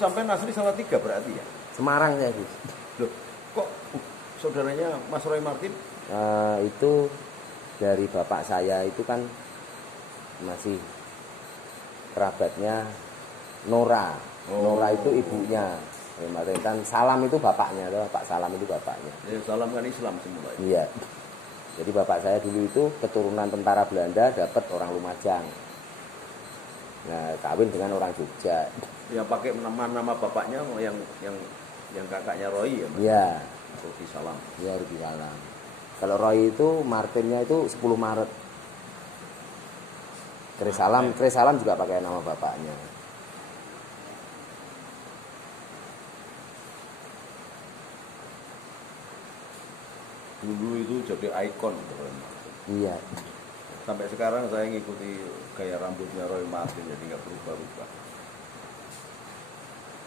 sampai asli Salatiga berarti ya? Semarang ya Gus. Loh, kok saudaranya Mas Roy Martin? Itu dari bapak saya itu kan masih kerabatnya Nora. Nora itu ibunya. Kan Salam itu bapaknya, Pak Salam itu bapaknya. Ya, Salam kan Islam semula. Iya. Jadi bapak saya dulu itu keturunan tentara Belanda, dapat orang Lumajang. Nah, kawin dengan orang Jogja. Yang pakai nama bapaknya yang kakaknya Roy ya, Mas? Iya. Ruki Salam. Iya, Ruki Salam. Kalau Roy itu Martinnya itu 10 Maret. Kris Salam juga pakai nama bapaknya. Dulu itu jadi ikon Roy Martin. Iya. Sampai sekarang saya ngikuti gaya rambutnya Roy Martin, jadi nggak berubah-ubah.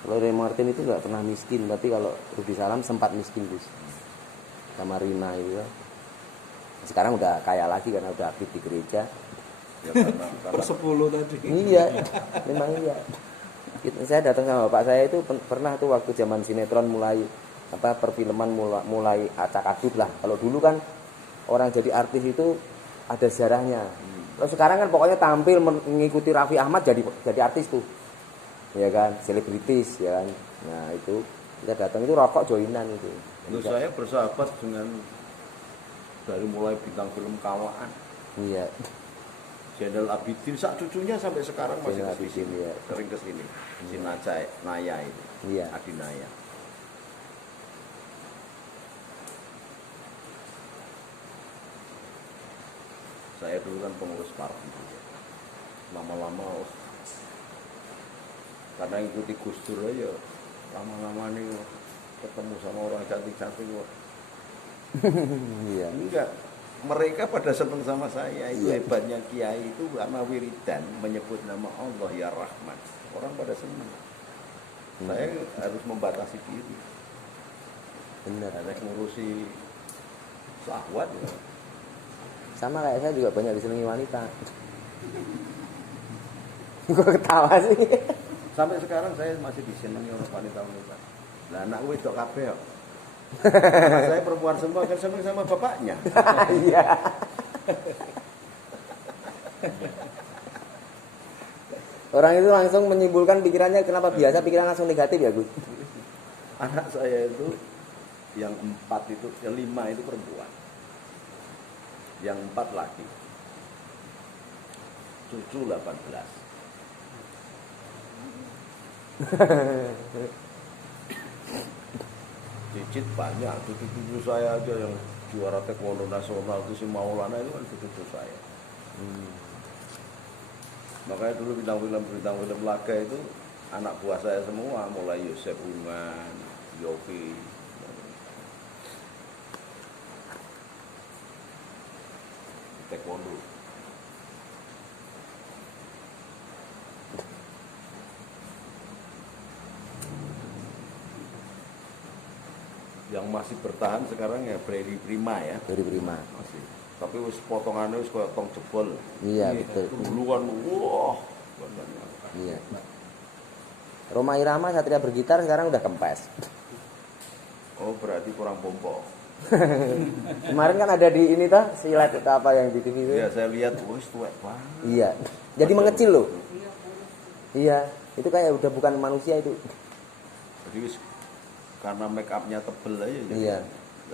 Kalau Roy Martin itu nggak pernah miskin, tapi kalau Ruki Salam sempat miskin Gus. Sama Rina itu ya. Sekarang udah kaya lagi karena udah aktif di gereja. Ya, karena Per 10 tadi. Iya, memang iya. Saya datang sama bapak saya itu pernah tuh waktu zaman sinetron mulai perfilman mulai acak-adut lah. Kalau dulu kan orang jadi artis itu ada sejarahnya. Kalau sekarang kan pokoknya tampil mengikuti Raffi Ahmad jadi artis tuh. Ya kan, selebritis ya kan. Nah, itu kita datang itu rokok joinan itu. Terus saya bersahabat dengan dari mulai bintang film Kawaan. Iya. Jenderal Abidin, sak cucunya sampai sekarang masih Jenderal ke sini, Abidin, iya. sering ke sini. Si Naya itu, Iya. Adi Naya. Saya dulu kan pengurus partai juga. Lama-lama karena ikuti Gus Dur aja, lama-lama nih ketemu sama orang cantik-cantik. Iya. Enggak, mereka pada senang sama saya. Itu hebatnya kiai itu karena wiridan menyebut nama Allah ya Rahman. Orang pada senang. Saya harus membatasi diri. Benar. Saya ngurusi syahwat ya. Sama kayak saya juga banyak disenangi wanita. Gue ketawa sih. Sampai sekarang saya masih disenangi oleh wanita-wanita. Lah anak wedok kabeh kok. Karena saya perempuan semua kan senang sama bapaknya. Iya. Orang itu langsung menyimpulkan pikirannya, kenapa biasa pikiran langsung negatif ya Gus? Anak saya itu yang 4 itu, yang 5 itu perempuan, yang 4 laki, cucu 18. Cicit banyak, cucu-cucu saya aja yang juara taekwondo nasional itu si Maulana itu kan cucu saya. Makanya dulu bintang film laga itu anak buah saya semua, mulai Yosef Ungan, Yofi, taekwondo. Yang masih bertahan sekarang ya Brady Prima ya. Dari Prima. Masih. Tapi wis potongannya wis kayak tong jebol. Iya, betul. Dulu kan wah, banyak. Iya. Roma Irama Satria Bergitar sekarang udah kempes. Oh, berarti kurang pompo. Kemarin kan ada di ini tuh silat itu apa yang di TV itu. Ya, saya lihat wis tuwek banget. Iya. Jadi mengecil loh. Iya, itu kayak udah bukan manusia itu. Jadi wis karena make upnya tebel aja jadi. Iya.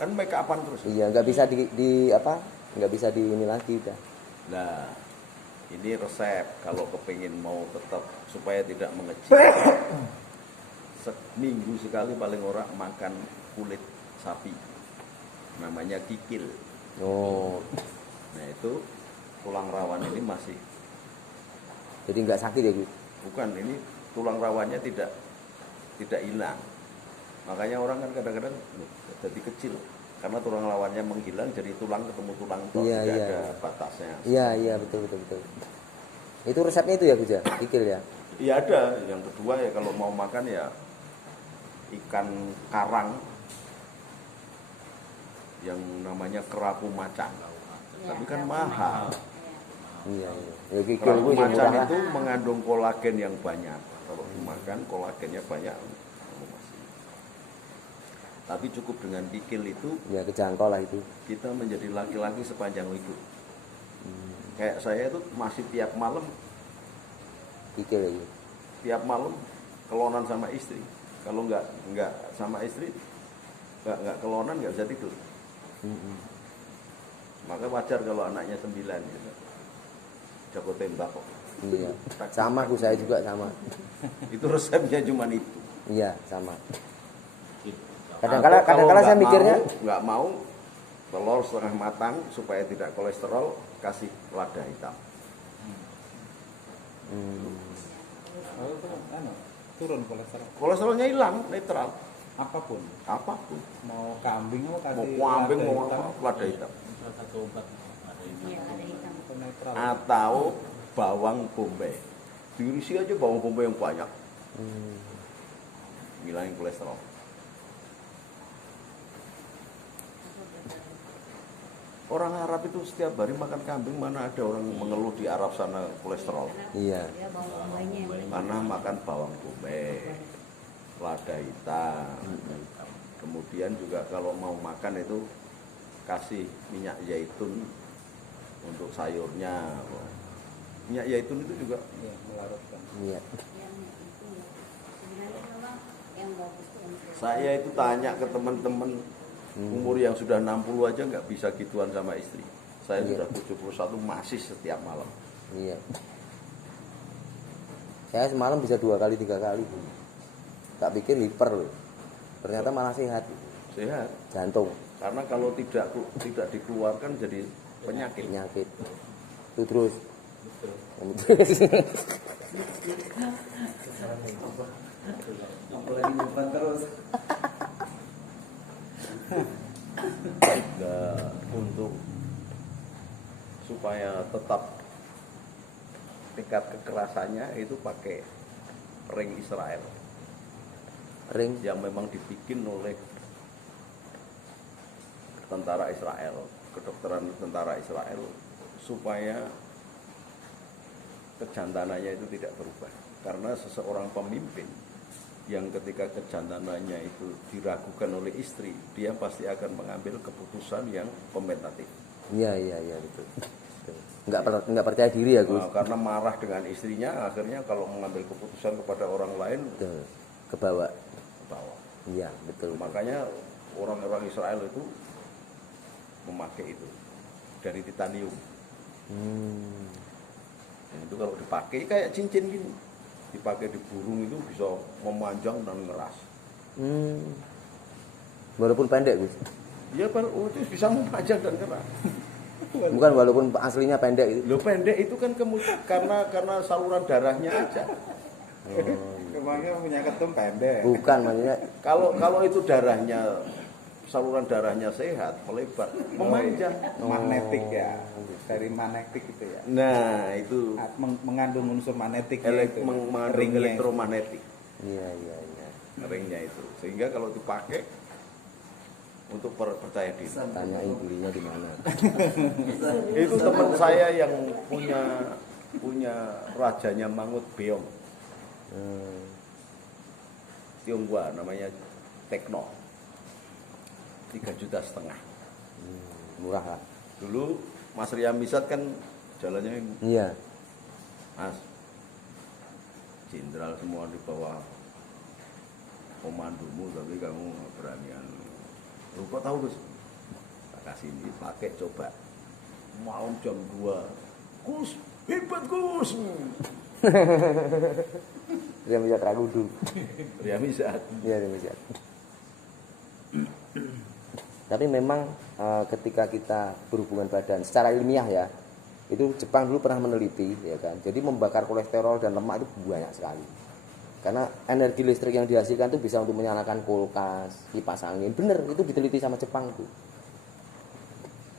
Kan make upan terus. Iya, nggak bisa di apa? Nggak bisa di ini lagi udah. Nah, ini resep kalau kepingin mau tetap supaya tidak mengecil. Seminggu sekali paling orang makan kulit sapi. Namanya kikil. Oh. Nah, itu tulang rawan ini masih. Jadi nggak sakit ya, Gus? Bukan, ini tulang rawannya tidak hilang. Makanya orang kan kadang-kadang jadi kecil karena tulang rawannya menghilang, jadi tulang ketemu tulang itu tidak ada batasnya. Iya, betul. Itu resepnya itu ya, Gus ya? Kikil ya? Iya ada. Yang kedua ya kalau mau makan ya ikan karang yang namanya kerapu macan. Tapi kan mahal. Iya. Ya kikil Kerapu itu macan murah itu mengandung kolagen yang banyak. Kalau dimakan bahkan kolagennya banyak. Tapi cukup dengan kikil itu Ya kejangkau lah itu. kita menjadi laki-laki sepanjang hidup. Kayak saya itu masih tiap malam Kikil ya. tiap malam kelonan sama istri. Kalau nggak sama istri, nggak kelonan nggak bisa tidur. Maka wajar kalau anaknya 9 gitu. Jago tembak kok. Iya. Sama saya juga sama. Itu resepnya cuma itu. Iya, sama. Atau Kadang-kala kalau saya nggak mikirnya nggak mau telur setengah matang supaya tidak kolesterol, kasih lada hitam. Oh, itu turun kolesterol. Kolesterolnya hilang, netral. Apapun. Apapun. Mau kambing mau kasih Mau kambing lada mau hitam. apa, lada hitam. Satu obat ada ini. Iya, ada hitam. Itu netral. Atau bawang bombay. Diirisi aja bawang bombay yang banyak. Ngilangin kolesterol. Orang Arab itu setiap hari makan kambing, mana ada orang mengeluh di Arab sana kolesterol. iya. Dia bawang bombay-nya yang banyak. Karena makan bawang bombay, lada hitam. Kemudian juga kalau mau makan itu kasih minyak zaitun untuk sayurnya. Minyak zaitun itu juga Iya, melarutkan. Iya. Yang itu sebenarnya memang yang bagus tuh yang saya itu tanya ke teman-teman umur yang sudah 60 aja nggak bisa gituan sama istri. Saya Iya. sudah 71 masih setiap malam. Iya. Saya semalam bisa 2 kali 3 kali. Tak pikir hiper loh. Ternyata malah sehat. Sehat. Jantung, Karena kalau tidak dikeluarkan jadi penyakit. penyakit. Itu terus. Apalagi nyimpan terus. Nah, untuk supaya tetap tingkat kekerasannya itu pakai ring Israel Ring. yang memang dibikin oleh tentara Israel, kedokteran tentara Israel, supaya kejantanannya itu tidak berubah. Karena seseorang pemimpin yang ketika kejantanannya itu diragukan oleh istri, dia pasti akan mengambil keputusan yang komentatif. Iya, betul. Enggak percaya diri ya, Gus. Nah, karena marah dengan istrinya, akhirnya kalau mengambil keputusan kepada orang lain, Betul. Kebawa. bawa. Iya, betul. Makanya orang-orang Israel itu memakai itu dari titanium. Dan itu kalau dipakai kayak cincin gini, dipakai di burung itu bisa memanjang dan ngeras. Walaupun pendek, Gus. Ya itu bisa memanjang dan ngeras. Bukan walaupun aslinya pendek itu. Lo pendek itu kan karena saluran darahnya aja. Emangnya punya ketum pendek. Bukan maksudnya Kalau itu darahnya, saluran darahnya sehat, melebar, memanjang. Magnetik ya. Dari magnetik itu ya. Nah itu Mengandung unsur magnetik ya itu. mengandung Ringnya itu. elektromagnetik. iya. Ringnya itu, sehingga kalau dipakai untuk percaya diri. Tanyain belinya di mana. Itu teman saya yang punya rajanya mangut beong Tionghoa, namanya Tekno, 3,5 juta. Murah lah. Dulu Mas Riam Misat kan jalannya ini, Iya. Mas, jenderal semua di bawah komandomu, tapi kamu nggak beranian. Lu kok tahu, Gus? Tak kasih ini, pakai coba. Malam jam 2. Gus, hebat Gus. Dia bisa ragudu. Riam Misat. Iya, dia bisa. Tapi memang ketika kita berhubungan badan secara ilmiah ya, itu Jepang dulu pernah meneliti ya kan. Jadi membakar kolesterol dan lemak itu banyak sekali. Karena energi listrik yang dihasilkan itu bisa untuk menyalakan kulkas, kipas angin. Bener, itu diteliti sama Jepang itu.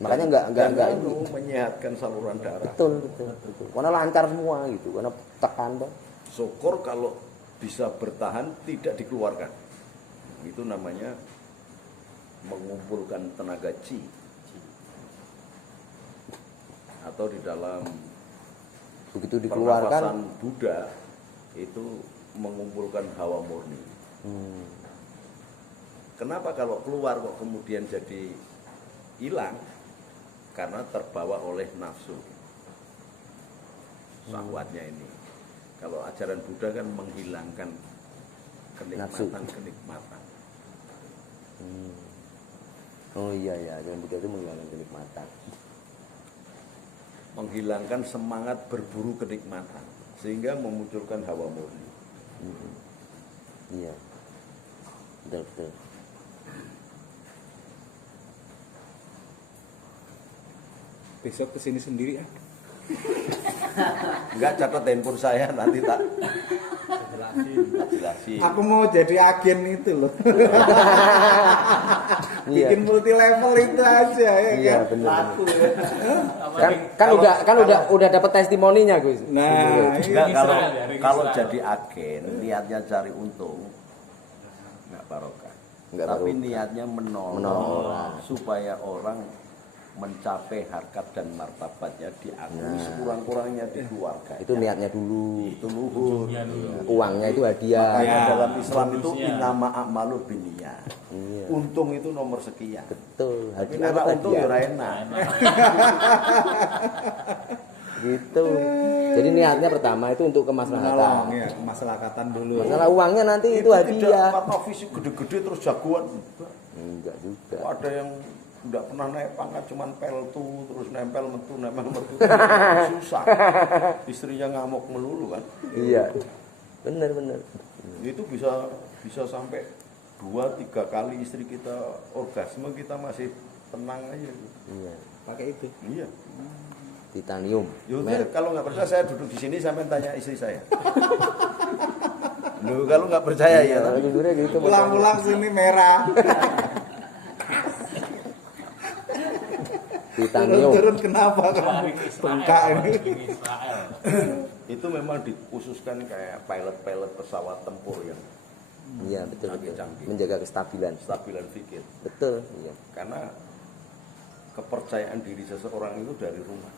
Makanya enggak itu menyehatkan saluran darah. betul. Karena lancar semua gitu, karena tekan tuh. Syukur kalau bisa bertahan tidak dikeluarkan. Itu namanya mengumpulkan tenaga chi. Atau di dalam Begitu dikeluarkan pernapasan Buddha itu mengumpulkan hawa murni. Hmm. Kenapa kalau keluar kok kemudian jadi hilang? Karena terbawa oleh nafsu, syahwatnya ini. Kalau ajaran Buddha kan menghilangkan kenikmatan. Hmm. Oh iya ya, ajaran Buddha itu menghilangkan kenikmatan. Menghilangkan semangat berburu kenikmatan sehingga memunculkan hawa murni. Hmm. Iya, betul. Besok kesini sendiri ya. Enggak, catat handphone saya nanti tak jelasin. Aku mau jadi agen itu loh. Iya. Bikin multi level itu aja ya Iya, kan. benar. Laku ya. Kan udah dapat testimoninya, Gus. Nah, Enggak, ini kalau jadi agen niatnya cari untung enggak barokah. Enggak Tapi barokah. niatnya menolong Menolong. supaya orang mencapai harkat dan martabatnya diakui Nah. sekurang-kurangnya di keluarga. Itu niatnya dulu. Itu luhur. Uangnya itu hadiah. Makanya Ya. dalam Islam itu Bonusnya. inama amalu biniyah. Iya. Untung itu nomor sekian. Betul. Tapi Hadiah nek apa untung ya ora hadiah? enak. Gitu. Jadi niatnya pertama itu untuk menolong kemaslahatan. ya, kemaslahatan dulu. Masalah uangnya nanti itu tidak hadiah. karena fisik gede-gede terus jagoan. Enggak juga. Ada yang tidak pernah naik pangkat cuman peltu terus nempel metu susah. Istrinya ngamuk melulu kan. Iya. Benar. Itu bisa sampai 2-3 kali istri kita orgasme kita masih tenang aja. Iya. Pakai itu. Iya. Titanium. Yaudah, kalau nggak percaya saya duduk di sini sampai tanya istri saya. Loh, kalau nggak percaya ya. Kalau jujurnya gitu. Pulang-pulang sini merah. Titanium. Turun kenapa kamu bengkak ini? Israel. Itu memang dikhususkan kayak pilot-pilot pesawat tempur yang Iya, betul. Canggih-canggih. Menjaga kestabilan. stabilan pikir. Betul. Iya. Karena kepercayaan diri seseorang itu dari rumah.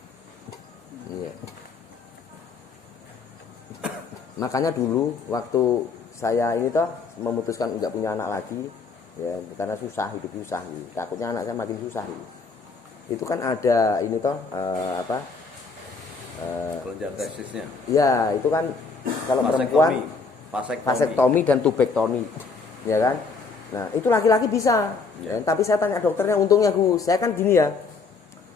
Iya. Makanya dulu waktu saya ini toh memutuskan nggak punya anak lagi, ya karena susah, hidup susah, gitu. Takutnya anak saya makin susah. Gitu. Itu kan ada ini toh Kelenjar testisnya. ya itu kan kalau perempuan vasektomi dan tubektomi, ya kan. Nah itu laki-laki bisa, Ya. ya, tapi saya tanya dokternya, untungnya Gus, saya kan gini ya.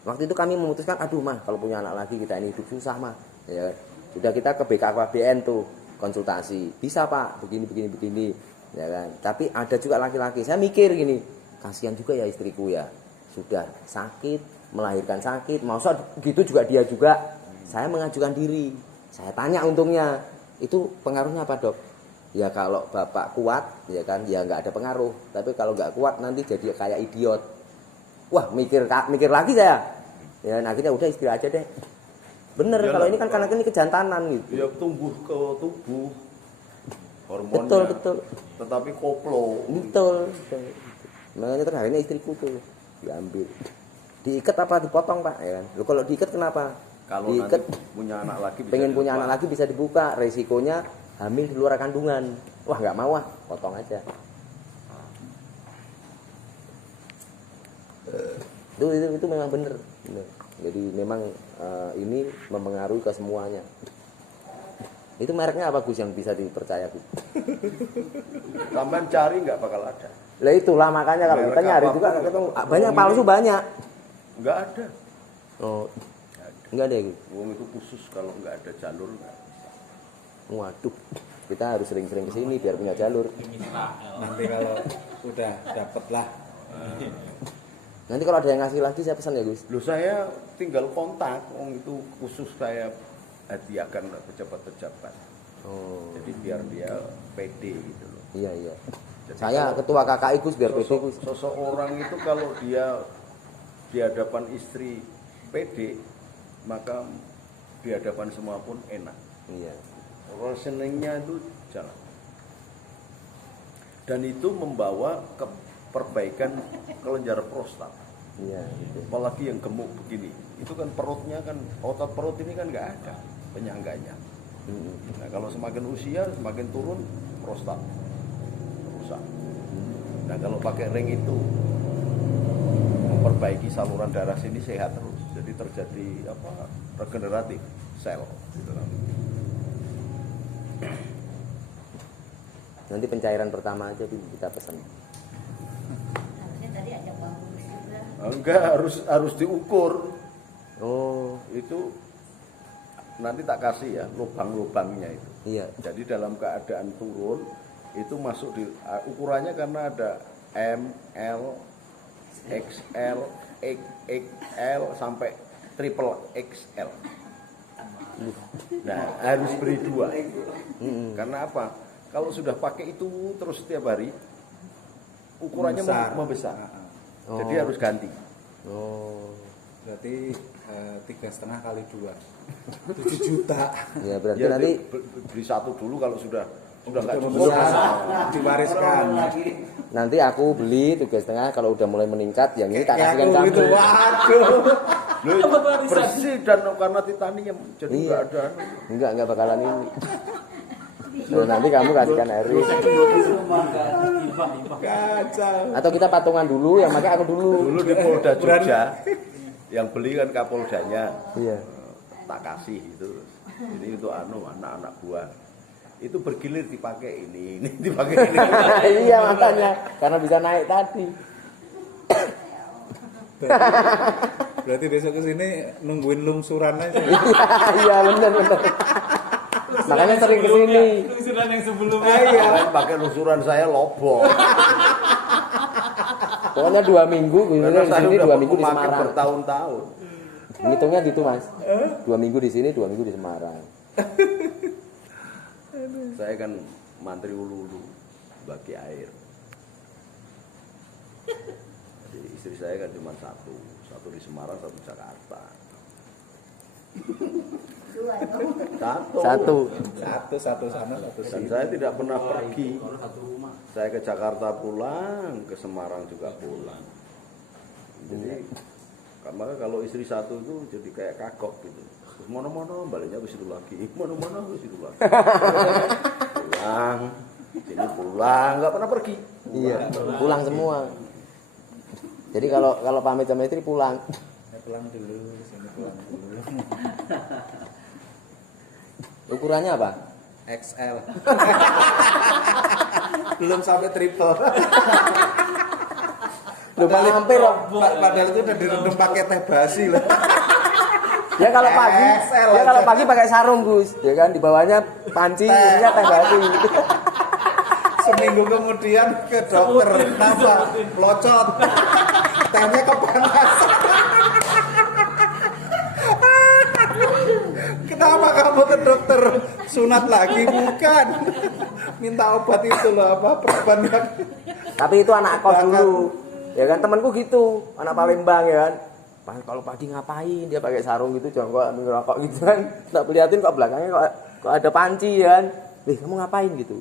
Waktu itu kami memutuskan, aduh mah kalau punya anak lagi kita ini hidup susah mah, ya. Sudah kita ke BKKBN tuh konsultasi, bisa Pak, begini, ya kan. Tapi ada juga laki-laki, saya mikir gini, kasihan juga ya istriku ya, sudah sakit, melahirkan sakit, masa gitu juga dia juga. Saya mengajukan diri, saya tanya untungnya, itu pengaruhnya apa dok? Ya kalau bapak kuat, ya kan, ya nggak ada pengaruh. Tapi kalau nggak kuat nanti jadi kayak idiot. Wah mikir lagi saya. Ya akhirnya udah istri aja deh. Bener, Ya, kalau lah, ini kan karena ini kejantanan gitu. Ya tumbuh ke tubuh hormonnya. Betul. Tetapi koplo. Betul. Makanya terakhirnya istriku tuh diambil. Diikat apa dipotong Pak? Ya kan? Loh, kalau diikat kenapa? Kalau Diikat, nanti punya anak lagi bisa pengen punya dilepas. anak lagi bisa dibuka, resikonya hamil di luar kandungan. Wah nggak mau potong aja. Itu memang bener. Jadi memang ini mempengaruhi ke semuanya. Itu mereknya apa Gus yang bisa dipercaya Gus? Sampai cari nggak bakal ada. Lah itulah makanya kalau Merek kita nyari apapun juga nggak ketemu bakal. banyak palsu banyak. Nggak ada. Oh, enggak ada ya Gus. Wong itu khusus kalau nggak ada jalur nggak bisa. Waduh, kita harus sering-sering kesini biar punya jalur. Israel. Nanti kalau udah dapet lah. Nanti kalau ada yang ngasih lagi saya pesan ya Gus. Loh, saya tinggal kontak, wong itu khusus saya hadiahkan pejabat-pejabat. Oh, Jadi biar dia pede gitu loh. iya. Jadi Saya kalau ketua KKI Gus biar pede Gus. Seseorang itu kalau dia di hadapan istri pede, maka di hadapan semua pun enak. Iya. Reasoningnya itu jalan. Dan itu membawa ke perbaikan kelenjar prostat. Iya, gitu. Apalagi yang gemuk begini, itu kan perutnya kan, otot perut ini kan nggak ada penyangganya. Nah, kalau semakin usia semakin turun prostat rusak. Nah, kalau pakai ring itu memperbaiki saluran darah sini sehat terus. Jadi terjadi regeneratif sel gitu kan. Nanti pencairan pertama aja kita pesan. Harusnya tadi ada bagus juga. Enggak, harus diukur. Oh, Itu nanti tak kasih ya lubang-lubangnya itu. iya. Jadi dalam keadaan turun itu masuk di ukurannya karena ada M, L, XL, XL sampai triple XL. Nah, harus beri 2. Karena apa? Kalau sudah pakai itu terus setiap hari ukurannya membesar. Jadi Oh. harus ganti. Oh. Berarti 3,5 kali 2 7 juta. Ya berarti Ya, nanti beli satu dulu kalau sudah nggak cukup. Besar, diwariskan. nanti aku beli 3,5, kalau udah mulai meningkat yang ini tak Kayak kasihkan aku kamu. gitu. Waduh. Loh, bersih dan karena titanium jadi Iya. nggak ada. Enggak bakalan ini. Nah, nanti kamu kasihkan Eris. Kacau. Atau kita patungan dulu, yang pakai aku dulu. Dulu di Polda Jogja yang beli kan Kapoldanya. Iya. Tak kasih itu. Jadi untuk anak-anak buah. Itu bergilir dipakai ini dipakai ini. Iya makanya, karena bisa naik tadi. Berarti besok ke sini nungguin lungsuran aja. Iya benar. Makanya sering kesini. Lungsuran yang sebelumnya. Kemarin pakai lusuran saya lobok. Pokoknya 2 minggu, Karena di saya sini udah 2 minggu di memakai Semarang. bertahun-tahun. Ngitungnya gitu mas. 2 minggu di sini, 2 minggu di Semarang. Saya kan mantri ulu-ulu bagi air. Jadi istri saya kan cuma satu di Semarang, satu di Jakarta. Dua dong. Satu. Sana, satu Dan sini. saya tidak pernah pergi. Kalau satu rumah. Saya ke Jakarta pulang, ke Semarang juga pulang. Jadi karena kalau istri satu itu jadi kayak kagok gitu. Terus mana-mana baliknya ke situ lagi, mana-mana ke situ lagi. Pulang, sini pulang, nggak pernah pergi. Iya, pulang semua. Jadi kalau pamit sama istri pulang. Saya pulang dulu, sini pulang dulu. Ukurannya apa? XL. Belum sampai triple. Lupa hampir loh. Padahal itu udah direndam pakai teh basi loh. Ya kalau pagi, XL ya kalau aja. pagi pakai sarung Gus, ya kan di bawahnya panci, ininya teh basi. Seminggu kemudian ke dokter, kenapa? Pelocot. Tehnya kepanasan. Kenapa kamu ke dokter? Sunat lagi bukan? Minta obat itu loh apa perbanyak. Tapi itu anak kos dulu. Ya kan temanku gitu, anak Palembang ya kan. Kalau pagi ngapain dia pakai sarung gitu, jongkok ngerokok gitu kan. Tak liatin kok belakangnya kok ada panci ya kan. Kamu ngapain gitu?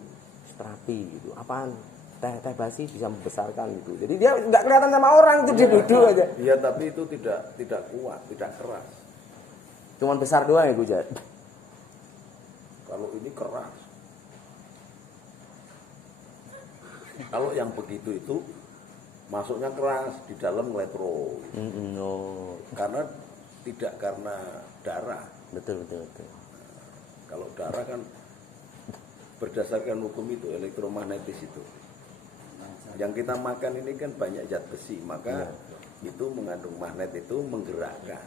Terapi gitu. Apaan? Teh basi bisa membesarkan gitu. Jadi dia nggak kelihatan sama orang itu dia duduk aja. Iya, tapi itu tidak kuat, tidak keras. Cuman besar doang ya Gus. Kalau ini keras. Kalau yang begitu itu masuknya keras, di dalam elektro. No. Karena tidak karena darah. Betul. Kalau darah kan berdasarkan hukum itu elektromagnetis itu. Yang kita makan ini kan banyak zat besi, maka itu mengandung magnet itu menggerakkan.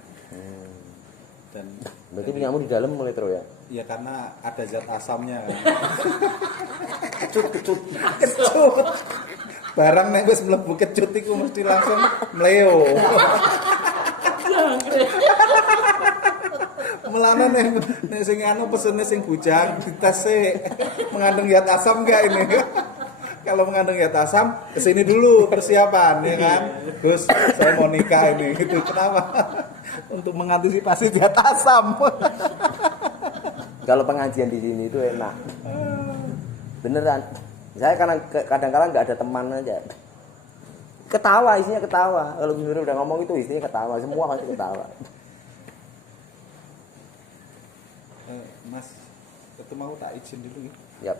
Dan Berarti punyamu di dalam elektro ya? ya karena ada zat asamnya kan. Kecut. Barang nek wis mlebu kecut iku mesti langsung mleo. Mulane nek sing anu pesene sing bujang dites mengandung zat asam enggak ini. Kalau mengandung zat asam kesini dulu persiapan ya kan. Gus, saya mau nikah ini gitu. Kenapa? Untuk mengantisipasi zat asam. Kalau pengajian di sini itu enak. Beneran. Saya kadang-kadang nggak ada teman aja. Ketawa, isinya ketawa. Kalau Gus Nur udah ngomong itu isinya ketawa. Semua pasti ketawa. Mas, Itu mau tak izin dulu ya. Yap.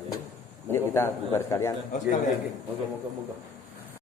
Yuk kita bubar sekalian. Oh sekalian. Moga-moga.